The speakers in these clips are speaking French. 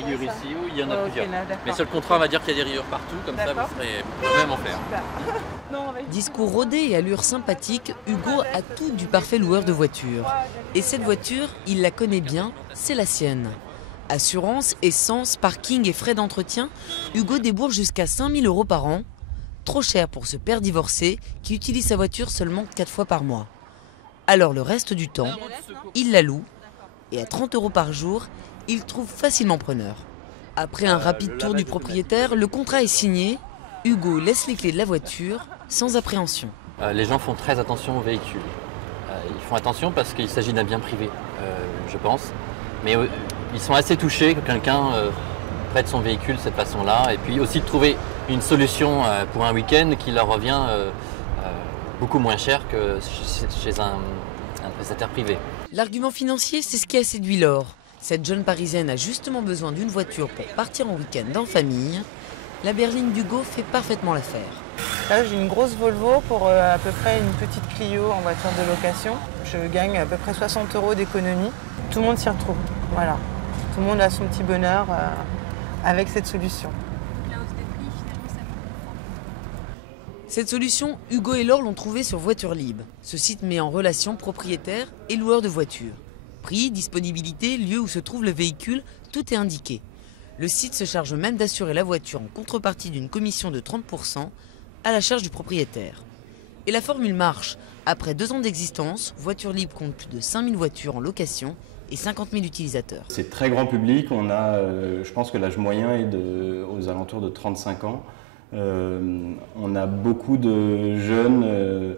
rayures ici, où il y en a plusieurs. Là, mais sur le contrat, on va dire qu'il y a des rayures partout, comme ça vous pourrez même en faire. Discours rodé et allure sympathique, Hugo a tout du parfait loueur de voitures. Et cette voiture, il la connaît bien, c'est la sienne. Assurance, essence, parking et frais d'entretien, Hugo débourse jusqu'à 5 000 € par an. Trop cher pour ce père divorcé qui utilise sa voiture seulement 4 fois par mois. Alors le reste du temps, il la loue et à 30 € par jour, il trouve facilement preneur. Après un rapide tour du propriétaire, le contrat est signé. Hugo laisse les clés de la voiture sans appréhension. Les gens font très attention aux véhicules. Ils font attention parce qu'il s'agit d'un bien privé, je pense. Mais ils sont assez touchés que quelqu'un prête son véhicule de cette façon-là. Et puis aussi de trouver une solution pour un week-end qui leur revient beaucoup moins cher que chez un prestataire privé. L'argument financier, c'est ce qui a séduit Laure. Cette jeune Parisienne a justement besoin d'une voiture pour partir en week-end en famille. La berline d'Hugo fait parfaitement l'affaire. Là, j'ai une grosse Volvo pour à peu près une petite Clio en voiture de location. Je gagne à peu près 60 € d'économie. Tout le monde s'y retrouve. Voilà. Tout le monde a son petit bonheur avec cette solution. Cette solution, Hugo et Laure l'ont trouvée sur Voiture Libre. Ce site met en relation propriétaires et loueurs de voitures. Prix, disponibilité, lieu où se trouve le véhicule, tout est indiqué. Le site se charge même d'assurer la voiture en contrepartie d'une commission de 30 % à la charge du propriétaire. Et la formule marche. Après 2 ans d'existence, Voiture Libre compte plus de 5 000 voitures en location et 50 000 utilisateurs. C'est très grand public. On a, je pense que l'âge moyen est aux alentours de 35 ans. On a beaucoup de jeunes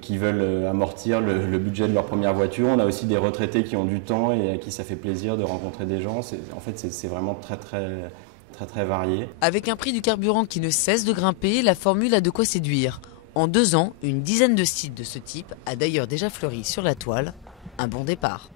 qui veulent amortir le budget de leur première voiture. On a aussi des retraités qui ont du temps et à qui ça fait plaisir de rencontrer des gens. En fait, c'est vraiment très varié. Avec un prix du carburant qui ne cesse de grimper, la formule a de quoi séduire. En 2 ans, une dizaine de sites de ce type a d'ailleurs déjà fleuri sur la toile. Un bon départ.